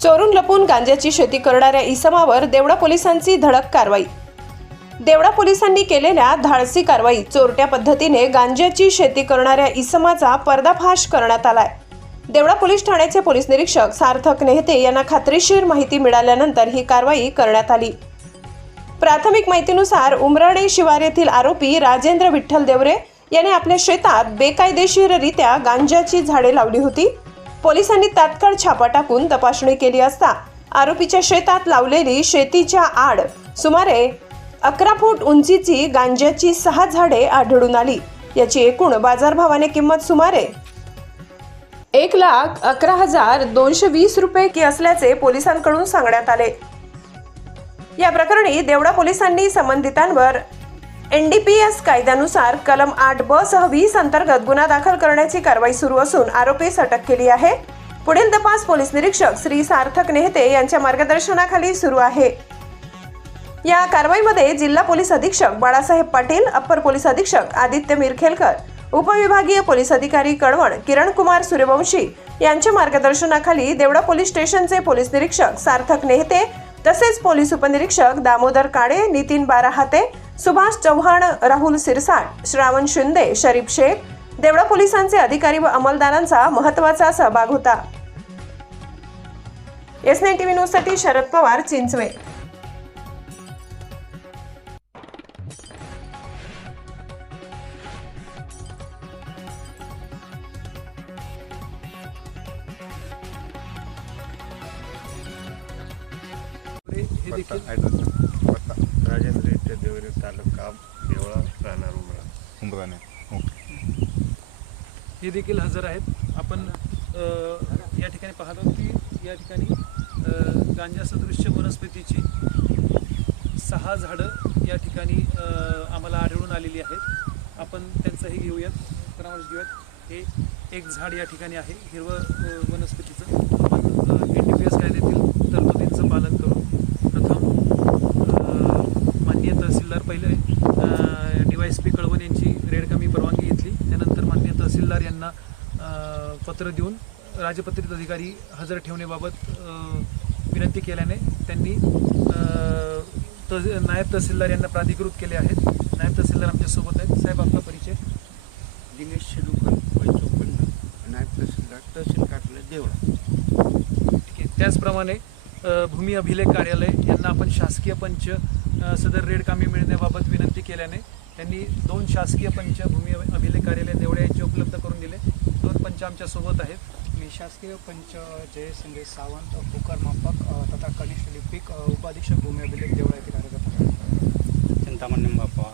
चोरून लपून गांज्याची शेती करणाऱ्या इसमावर देवडा पोलिसांची धडक कारवाई. देवडा पोलिसांनी केलेल्या धाडसी कारवाई चोरट्या पद्धतीने गांज्याची शेती करणाऱ्या इसमाचा पर्दाफाश करण्यात आलाय. देवडा पोलीस ठाण्याचे पोलीस निरीक्षक सार्थक नेहते यांना खात्रीशीर माहिती मिळाल्यानंतर ही कारवाई करण्यात आली. प्राथमिक माहितीनुसार उमराणे शिवार येथील आरोपी राजेंद्र विठ्ठल देवरे याने आपल्या शेतात बेकायदेशीररित्या गांज्याची झाडे लावली होती. पोलिसांनी तात्काळ छापा टाकून तपासणी केली असता आरोपीच्या शेतात लावलेली शेतीच्या आड सुमारे अकरा फूट उंचीची गांज्याची सहा झाडे आढळून आली. याची एकूण बाजारभावाने किंमत सुमारे एक लाख अकरा हजार दोनशे वीस रुपये की असल्याचे पोलिसांकडून सांगण्यात आले. या प्रकरणी देवडा पोलिसांनी संबंधितांवर एनडीपीएस कायद्यानुसार कलम आठ ब सह वीस अंतर्गत गुन्हा दाखल करण्याची कारवाई सुरू असून आरोपीस अटक केली आहे. पुढील तपास पोलीस निरीक्षक श्री सार्थक नेहते यांच्या मार्गदर्शनाखाली सुरू आहे. या कारवाईमध्ये जिल्हा पोलीस अधीक्षक बाळासाहेब पाटील अप्पर पोलीस अधीक्षक आदित्य मिरखेलकर उपविभागीय पोलीस अधिकारी कळवण किरण कुमार सूर्यवंशी यांच्या मार्गदर्शनाखाली देवडा पोलीस स्टेशनचे पोलीस निरीक्षक सार्थक नेहते तसेच पोलीस उपनिरीक्षक दामोदर काळे नितीन बाराहाते सुभाष चव्हाण राहुल सिरसाट श्रावण शिंदे शरीफ शेख देवळा पोलिसांचे अधिकारी व अंमलदारांचा महत्त्वाचा सहभाग होता. एस नाईन टीव्ही न्यूजसाठी शरद पवार चिंचवे. हे देखील पत्ता ॲड्रेस पत्ता राजेंद्र इथे देवरे तालुका देवळा राहणार उमरा. उमराने ओके. हे देखील हजर आहेत. आपण अ, या ठिकाणी पाहतो की या ठिकाणी अ, गांजा सदृश्य वनस्पतीची सहा झाडं या ठिकाणी अ, आम्हाला आढळून आलेली आहेत. आपण त्यांचंही घेऊयात. परामर्श घेऊयात. हे एक झाड या ठिकाणी आहे हिरवं अ, वनस्पतीचं. आपण एन डी पी एस कायद्यातील तरतुदींचं पालन करून प्रथम अ, माननीय तहसीलदार पहिले D Y S P Kalwan यांची रेड कमी परवानगी घेतली. त्यानंतर माननीय तहसीलदार यांना पत्र देऊन राजपत्रित अधिकारी हजर ठेवण्याबाबत विनंती केल्याने त्यांनी तह नायब तहसीलदार यांना प्राधिकृत केले आहेत. नायब तहसीलदार आमच्यासोबत आहेत. साहेब आपला परिचय? दिनेश शेलुकर वैचोपन्न नायब तहसीलदार तहसील कार्यालय देवळा. ठीक आहे. त्याचप्रमाणे भूमी अभिलेख कार्यालय यांना आपण शासकीय पंच सदर रेड कामी मिळण्याबाबत विनंती केल्याने त्यांनी दोन शासकीय पंच भूमी अभि- अभिलेख कार्यालय देवळे यांचे उपलब्ध करून दिले. दोन पंच आमच्यासोबत आहेत. मी शासकीय पंच जय संदेश सावंत भूकर मापक तथा कनिष्ठ लिपिक उपाधीक्षक भूमी अभिलेख देवळा येथे कार्यरत चिंतामणी बाप्पा